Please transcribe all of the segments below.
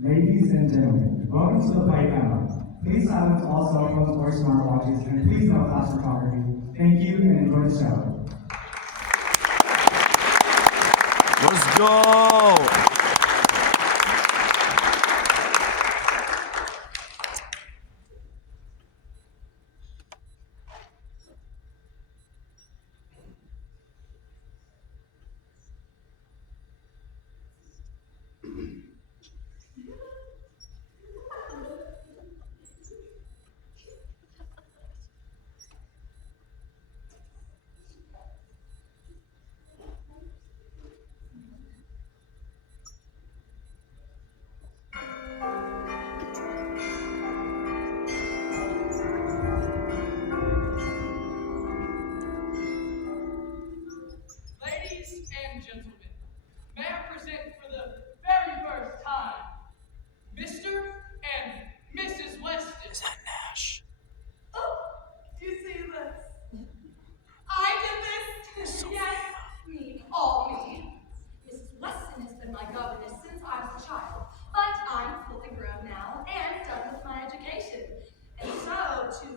Ladies and gentlemen, welcome to the play panel. Please silence all cell phones or smartwatches, and please no flash photography. Thank you, and enjoy the show. Let's go! Ladies and gentlemen, may I present for the very first time, Mr. and Mrs. Weston. Is that Nash? Oh, do you see this? I did this. Yes, me, all me. Mrs. Weston has been my governess since I was a child, but I'm fully grown now and done with my education. And so, to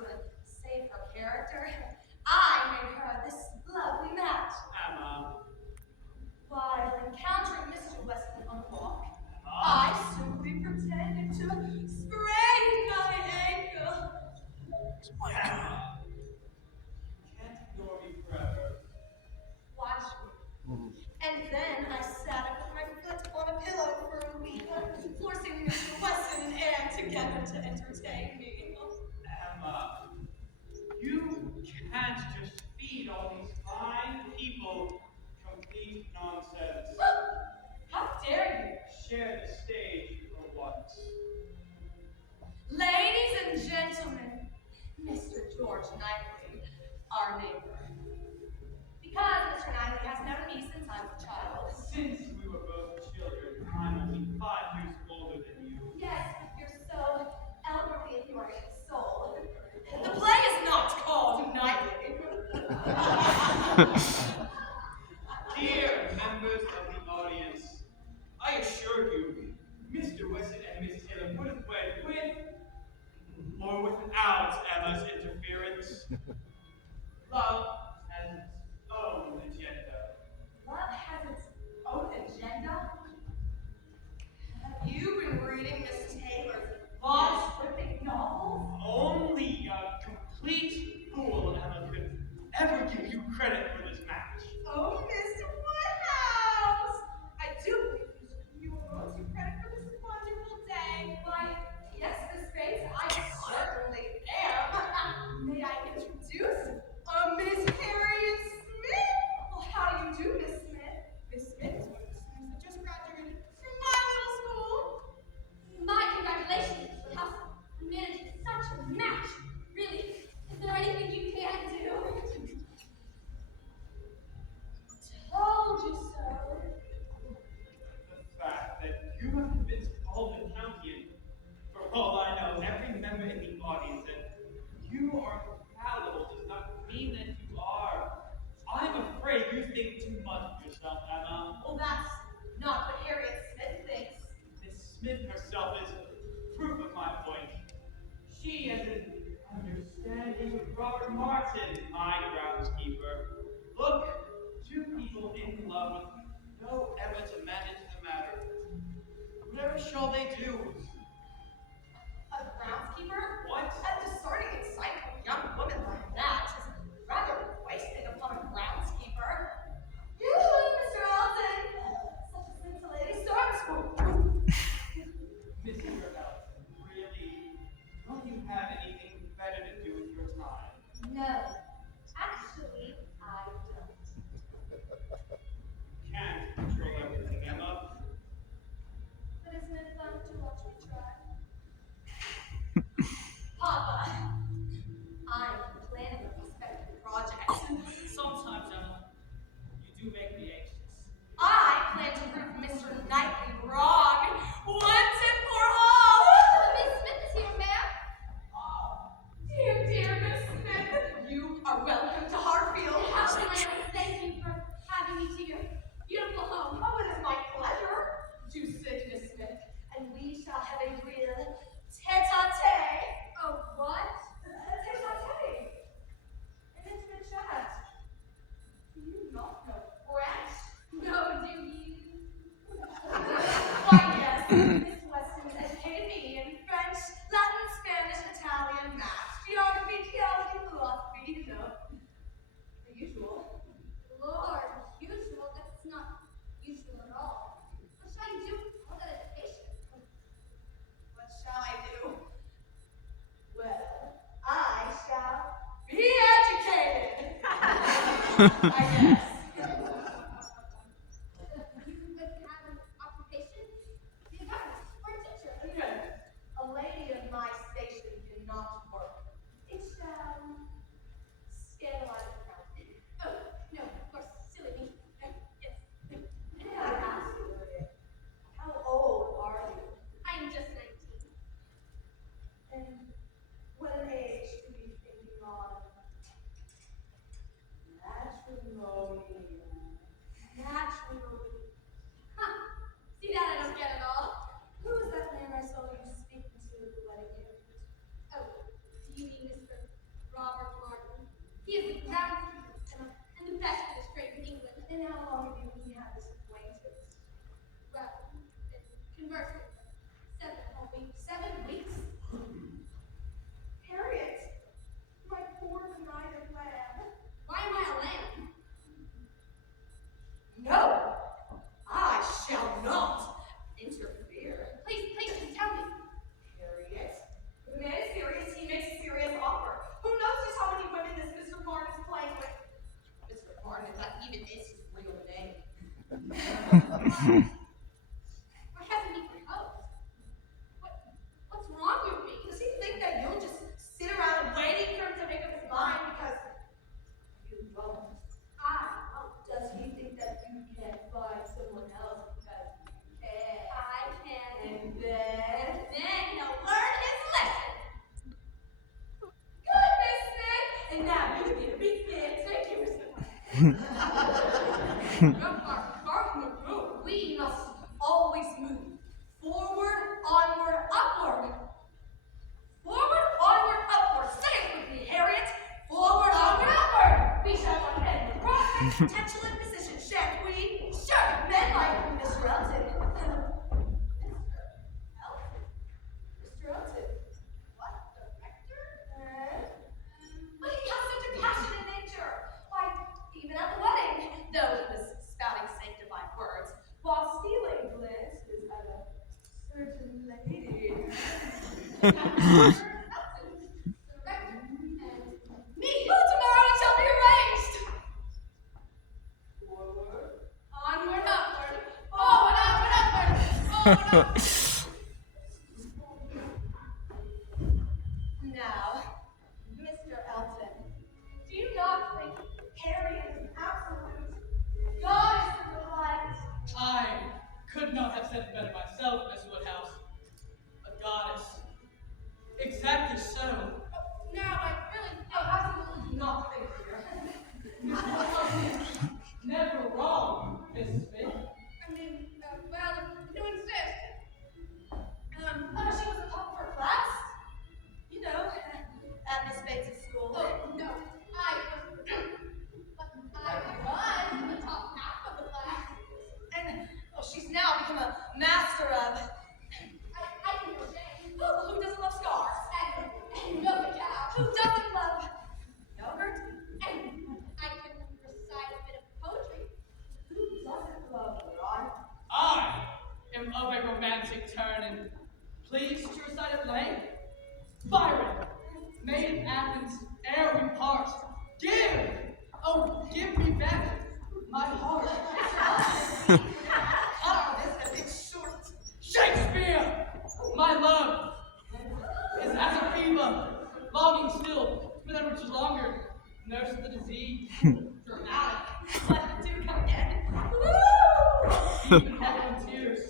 save her character, I made her this lovely match. Emma. While encountering Mr. Weston on the walk, I simply pretended to sprain my ankle. Emma. You can't ignore me forever. Watch me. And then I sat up with my foot on a pillow for a week, forcing Mr. Weston and Anne together to entertain me. Emma, you can't just feed all these fine people complete nonsense. How dare Share the stage for once. you? Ladies and gentlemen, Mr. George Knightley, our neighbor. Because Mr. Knightley has known me since I was a child. Since we were both children, I'm only 5 years older than you. Yes, you're so elderly in your soul. The play is not called Knightley. Dear members of the audience, I assure you, Mr. Weston and Mrs. Taylor would have wed with or without Emma's interference. Love has its own agenda. Love has its own agenda? Have you been reading Miss Taylor's bond-stripping novels? Only a complete fool, Emma, could ever give you credit for this match. Oh, Mr. Woodhouse! I do believe you will want to credit for this wonderful day. Why, yes, Miss Bates, I certainly am. May I introduce Miss Harriet Smith? Well, how do you do, Miss Smith? Miss Smith is one of the students that just graduated from my little school. My congratulations, Miss Woodhouse. Managing such a match. Really, is there anything you can do? Told you so. The fact that you have convinced Alden County, and for all I know, every member in the audience, that you are infallible does not mean that you are. I'm afraid you think too much of yourself, Emma. Well, that's not what Harriet Smith thinks. Miss Smith herself is proof of my point. She has an understanding with Robert Martin, my groundskeeper. Look, two people in love with no Emma to manage the matter. Whatever shall they do? A groundskeeper? What? A discerning and psycho young woman like that is rather wasted upon a groundskeeper. You, Mr. Alden! Such a scintillating start. Mr. Allison, really? Don't you have anything better to do with your time? No, actually, I don't. You can't control everything, Emma. But isn't it fun to watch me try? Papa, I'm planning a prospective project. Sometimes, Emma, you do make me anxious. I plan to prove Mr. Knightley wrong once and for all. Miss Smith is here, ma'am. Oh, dear Miss Smith, you are welcome to Hartfield. How can I thank you for having me to your beautiful home? Oh, it is my pleasure. Do sit, Miss Smith, and we shall guess. You would have an occupation? Be a governess or a teacher? A lady of my station cannot work. It shall scandalize the county. Oh, no, of course, silly me. Yes. May I ask you, how old are you? I'm just 19. And what age to be thinking on matrimony? Matrimony. Huh. See that I don't get it all. Who was that man I saw you speaking to at the wedding banquet? Oh, do you mean Mr. Robert Martin? He is the groundskeeper and the best magistrate in England. And how long have you had this acquaintance? Well, conversely, 7 whole weeks. 7 weeks? Harriet, my poor benighted lamb. Why am I a lamb? No, I shall not interfere. Please, just tell me. Harriet, the man is serious. He makes a serious offer. Who knows just how many women this Mr. Martin is playing with? Mr. Martin is not even his real name. Why hasn't he proposed? What's wrong with me? Does he think that you'll just sit around waiting for him to make up his mind because you won't? I won't. Does he think that you can't find someone else because you can? I can. And then he'll learn his lesson. Good, Miss Smith. And now you get to be Smith. Thank you, Mr. We must always move forward, onward, upward. Forward, onward, upward. Say it with me, Harriet. Forward, onward, upward. We shall not end with prospect, potential, and position, shan't we? Sure, men like Mr. Elton. Mr. Elton? What, the rector? But he has such a passionate nature. Why, even at the wedding, though he was spouting sanctified words, while stealing glances at a certain lady. Me, who tomorrow it shall be arranged. Forward, onward, upward, forward, upward, upward, forward, upward. Now, Mr. Elton, do you not think Harriet is an absolute goddess of the light? I could not have said it better myself, Miss Woodhouse. A goddess. Exactly so. Now I really absolutely not think here. Miss Woodhouse is never wrong, Miss Smith. I mean, well, you insist. She was the top of her class. You know, at Miss Bates' school. Oh, no. I was the top half of the class. And, she's now become a master of... I can crochet. Oh, who doesn't love scarves? And milk a cow. Who doesn't love yogurt? And I can recite a bit of poetry. Who doesn't love Ron? I am of a romantic turn and pleased to recite at length. Byron, made in Athens, ere we part. Give me back my heart. This has been short. Shakespeare, my love, is as a fever, longing still, for never to longer, nurse the disease. Dramatic. Let him do come again. Even heaven in tears,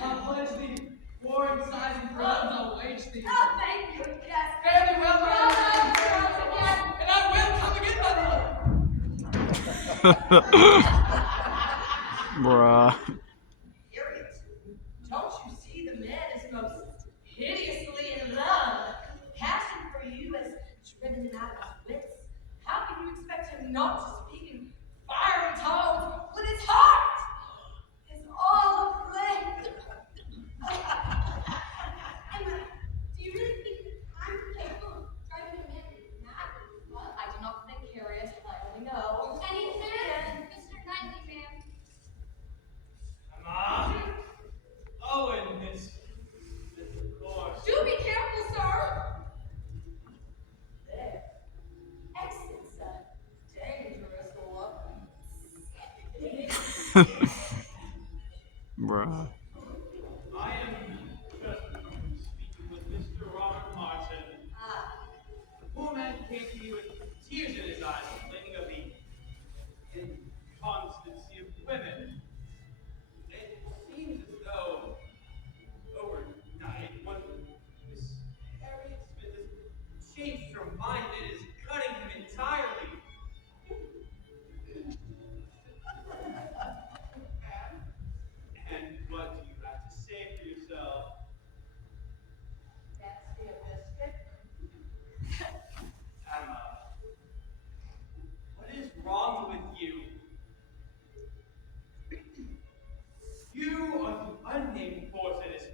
I'll pledge thee, warring sighs and groans, I'll wage thee. Oh, thank you. Yes. Fare thee well, my Well love, done, girls, again. and I will come again, my love. Bruh. Harriet, don't you see the man is most hideously in love? Passion for you has driven him out of his wits. How can you expect him not to speak in fiery tones when his heart is all aflame? And do you really think I'm capable of driving a man mad? What? I do not think, Harriet. I only know. Any man, Mr. Knightley, ma'am. Owen, Miss, of course. Do be careful, sir. There. Exit's dangerous. Bruh. I am just speaking with Mr. Robert Martin. The poor man came to me with tears in his eyes, complaining of the inconstancy of women. It seems as though overnight, when Miss Harriet Smith has changed her mind, it is cutting him entirely. And what do you have to say for yourself? Fancy a biscuit? Emma, what is wrong with you? You are the unnamed force that is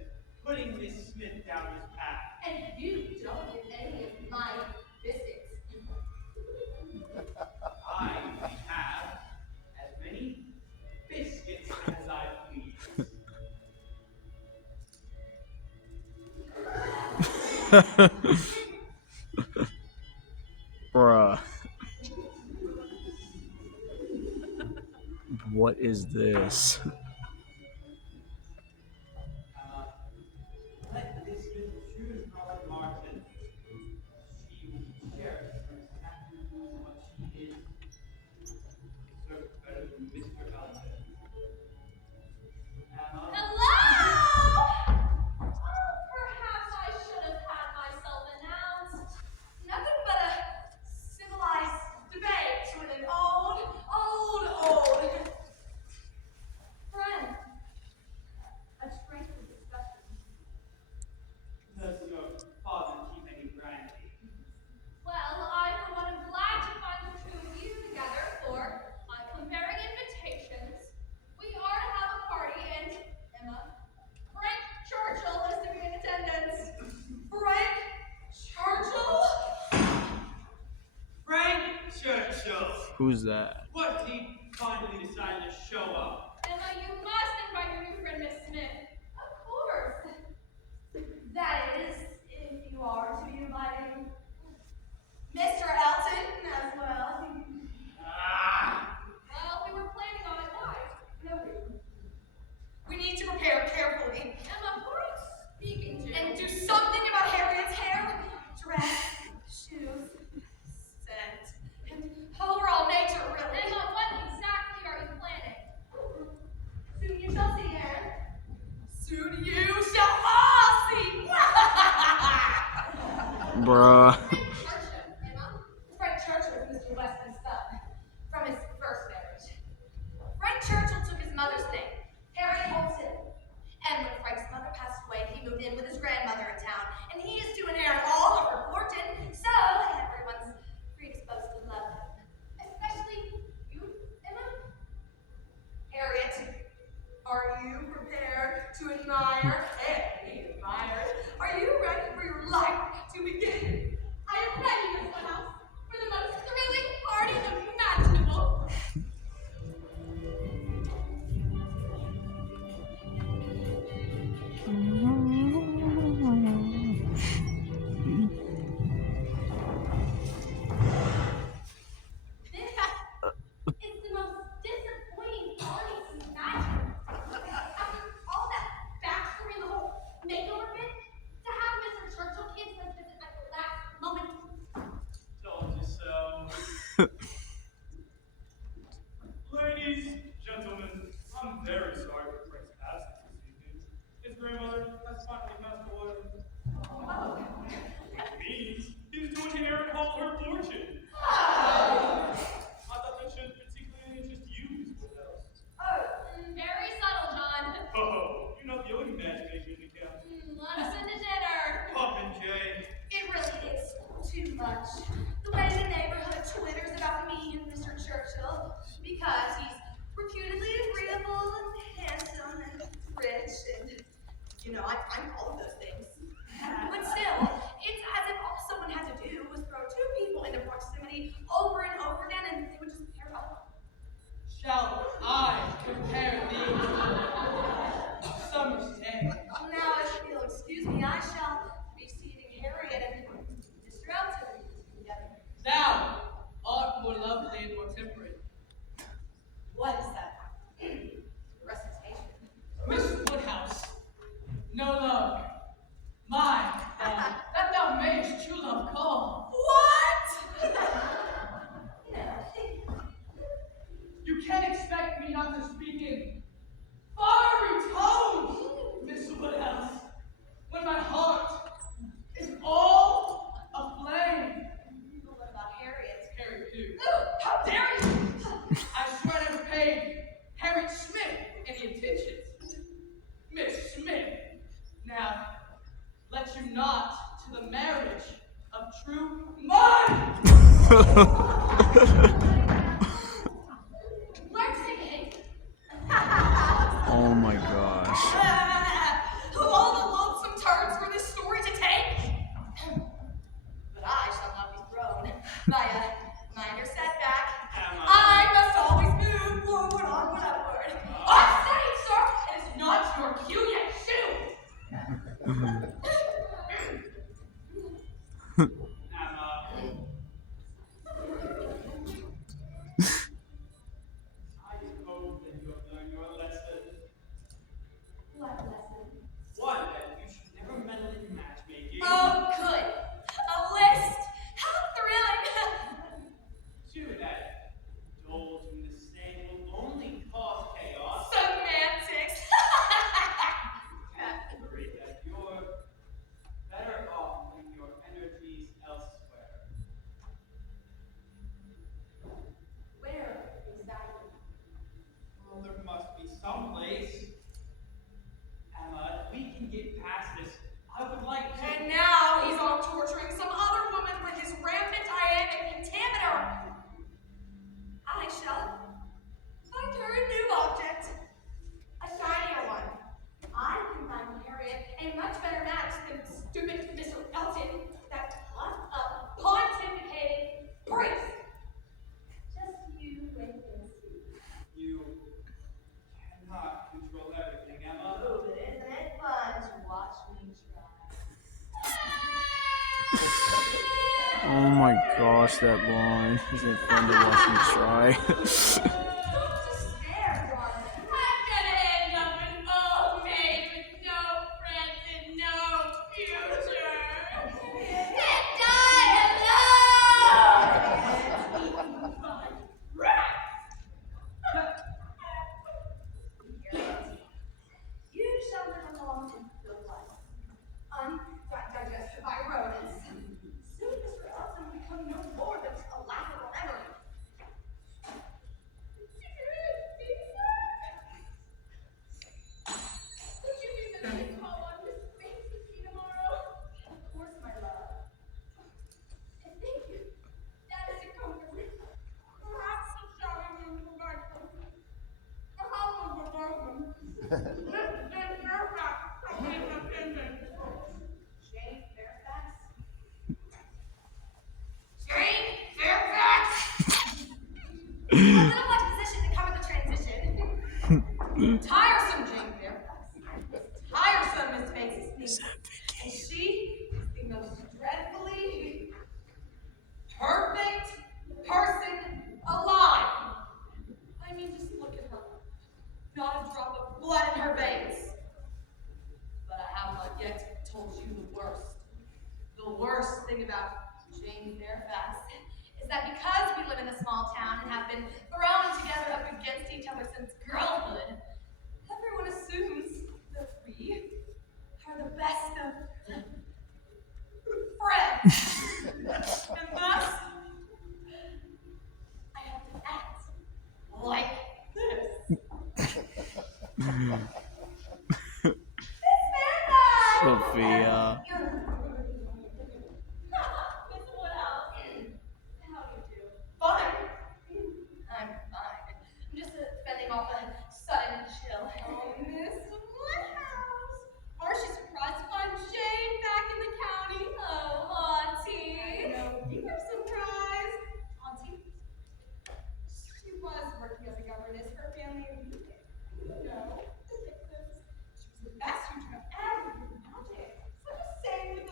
putting Miss Smith down his path. And you don't get any of my biscuits. I may have as many biscuits as I please. Bruh. What is this? Let Miss Smith choose Robert Martin. She will cherish her exactly what she is. Deserves better than Mr. Elton. Emma. Hello! Oh, perhaps I should have had myself announced. Nothing but a civilized debate with an old friend. A tranquil discussion. Does your father keep any brandy? Well, I, for one, am glad to find the two of you together for comparing invitations. We are to have a party, and Emma, Frank Churchill is to be in attendance. Frank Churchill? Frank Churchill! Who's that? What he finally decided to show up? Emma, you must invite your new friend, Miss Smith. Of course. That is, if you are to be inviting Mr. Elton as well. Ah! Well, we were planning on it. Why? No reason. We need to prepare carefully. Emma, who are you speaking to? And do something about Harriet's hair, dress, shoes, scent, and overall nature, really. Emma, what exactly are you planning? Soon you shall see, Anne. Soon you shall all see. Bruh. Frank Churchill, Emma. Frank Churchill is Mr. Weston's son from his first marriage. Frank Churchill took his mother's name, Harriet Holton. And when Frank's mother passed away, he moved in with his grandmother in town. And he is to inherit all of her fortune, so everyone's predisposed to love him. Especially you, Emma. Harriet, are you prepared to admire and be admired? Are you ready for your life to begin? I am ready, Miss Woodhouse, for the most thrilling party imaginable. This is the most disappointing party imaginable. After all that backstory and the whole makeover bit, to have Mr. Churchill cancel his visit at the last moment. Told you so. Ladies, gentlemen, I'm very sorry for Frank's absence this evening. His grandmother has finally passed away. Which means he's going to inherit all her fortune. I thought that should particularly interest you, Miss Woodhouse. Very subtle, John. Oh, you're not the only matchmaker in the county. Let us into dinner. Pop and Jay. It really is too much. The way the neighborhood twitters about me and Mr. Churchill, because he's reputedly agreeable and handsome and rich and, I'm all of those things. But still, it's as if all someone had to do was throw two people into proximity over and over again and they would just pair up. Shall I compare thee to summer's day? Now, if you'll excuse me, I shall be seating Harriet and Mr. Elton together. Thou art more lovely and more temperate. What is that? singing. Oh my gosh. Of all the lonesome turns for this story to take. But I shall not be thrown by a minor setback. I must always move forward, onward, upward. I'm saying, sir, it is not your cue yet, shoe. Emma. I hope that you have learned your lesson. What lesson? One, that you should never meddle in matchmaking. Oh, good. A list. How thrilling. Two, that indulging the same will only cause chaos. Semantics. Three, that you're better off putting your energies elsewhere. Where exactly? Well, there must be some place. Emma, if we can get past this, I would like to. And now he's on torturing some other woman with his rampant iambic pentameter. I shall find her a new object. A shinier one. I can find Harriet a much better match than stupid Mr. Elton, that puffed up, pontificating priest. Just you wait and see. You cannot control everything, Emma. Oh, but isn't it fun to watch me try? Oh my gosh, that line. Isn't it fun to watch me try? Don't despair, Ron. I'm gonna end up an old maid with no friends and no future. And die alone! Right! You shall live alone and feel life, undigested by rodents. Soon Mr. Elton will become no more than a laughable memory. Would you be the to call on Miss Bates with me tomorrow? Of course, my love. And thank you. That is a compliment. Perhaps you shall remember the garden. The hollow of the garden. Then Fairfax shall be in attendance. Jane Fairfax? Jane Fairfax! A little much position to cover the transition. Tiresome Jane Fairfax. Tiresome Miss Bates' niece. And she is the most dreadfully perfect person alive. I mean, just look at her. Not a drop of blood in her veins. But I have not yet told you the worst. The worst thing about Jane Fairfax is that because we live in a small town and have been thrown together up against each other since girlhood, everyone assumes that we are the best of friends. And thus, I have to act like this. Miss Fairfax! Sophia. Miss Woodhouse. How do you do? Fine. I'm fine. I'm just fending off a sudden chill. Oh, Miss Woodhouse. Aren't you surprised to find Jane back in the county? Oh, Auntie. I know you were surprised. Auntie? She was working as a governess for a family in the UK. No, the Dixons. She was the best tutor I've ever been magic. Such a saintly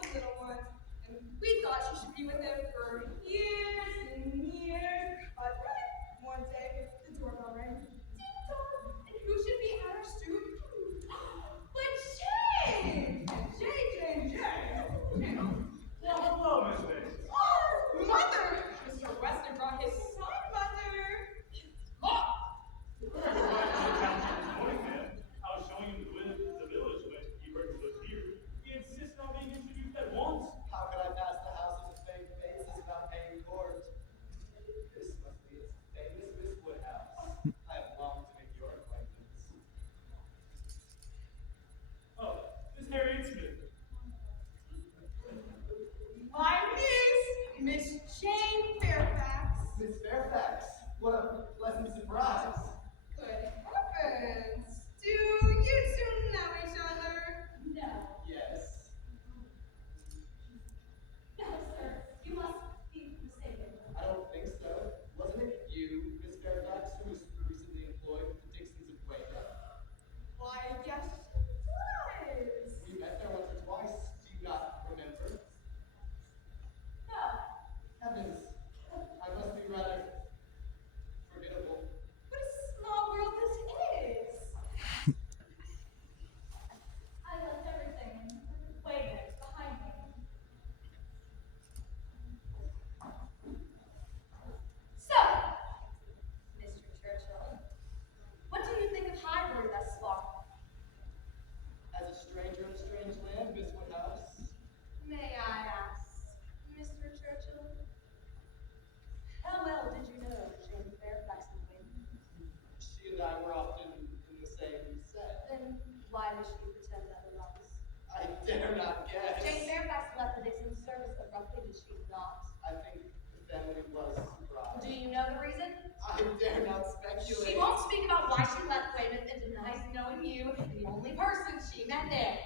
does she pretend otherwise? I dare not guess. Jane Fairfax left the Dixon service abruptly, did she not? I think the family was surprised. Do you know the reason? I dare not speculate. She won't speak about why she left Weymouth and denies knowing you, the only person she met there.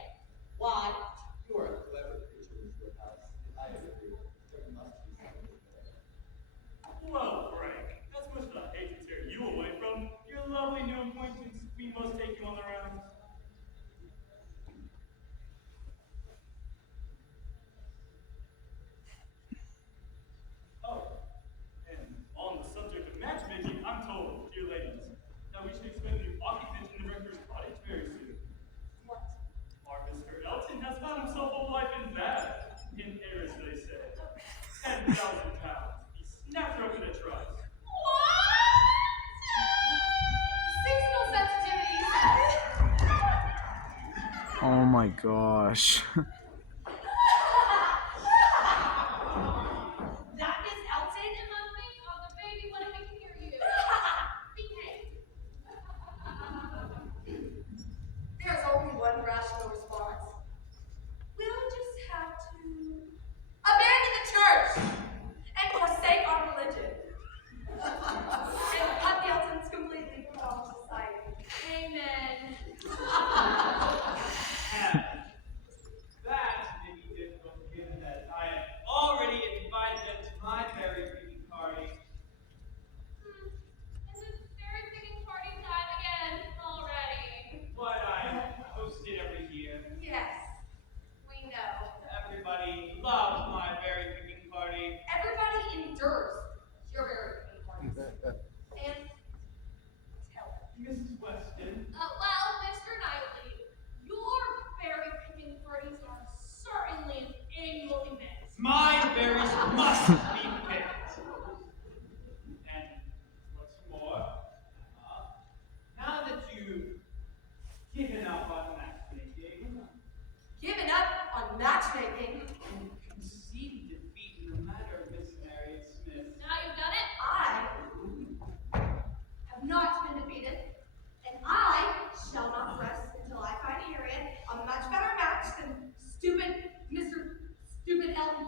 Why? You are a clever creature, Miss Woodhouse. I agree. There must be something there. Well, Frank, as much as I hate to tear you away from your lovely new acquaintance, we must take you on the rounds. Oh, and on the subject of matchmaking, I'm told, dear ladies, that we should expect a new occupant in the rector's cottage very soon. What? Our Mr. Elton has found himself a wife in bed, in Paris, they say. 10,000 pounds. He snapped her up in a trice. Seasonal sensitivities. Oh my gosh. That is Elton and the thing of the baby when I can hear you. Behave. There's only one rational response. We'll just have to abandon the church and forsake our religion. And cut the Eltons completely from all society. Amen. That may be difficult given that I have already invited them to my berry picking party. Is it very picking party time again already? But I host it every year. Yes, we know. Everybody loves my berry picking party. Everybody endures your very picking parties. And tell them. Mrs. Weston, Well, Mr. Knightley, your berry picking parties are certainly an annual event. my berries must be picked. And what's more, now that you've given up on matchmaking, Given up on matchmaking. and conceded defeat in the matter of Miss Harriet Smith, Now you've done it. I have not been defeated, and I shall not rest until I find Harriet a much better match than stupid Mr. Stupid Elton.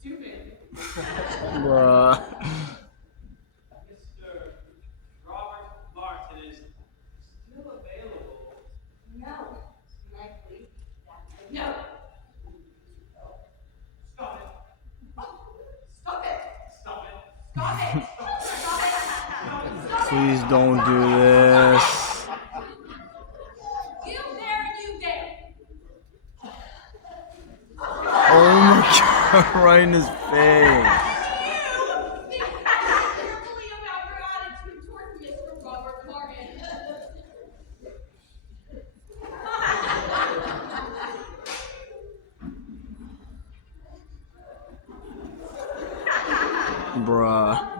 Stupid. Bruh. Mr. Robert Martin is still available. No, Knightley. No. Stop it. Stop it. Stop it. Stop it. Stop it. Stop it. Please don't do this. You dare, you dare. Oh my god, right in his face. Think carefully about your attitude towards Mr. Robert Morgan. Bruh.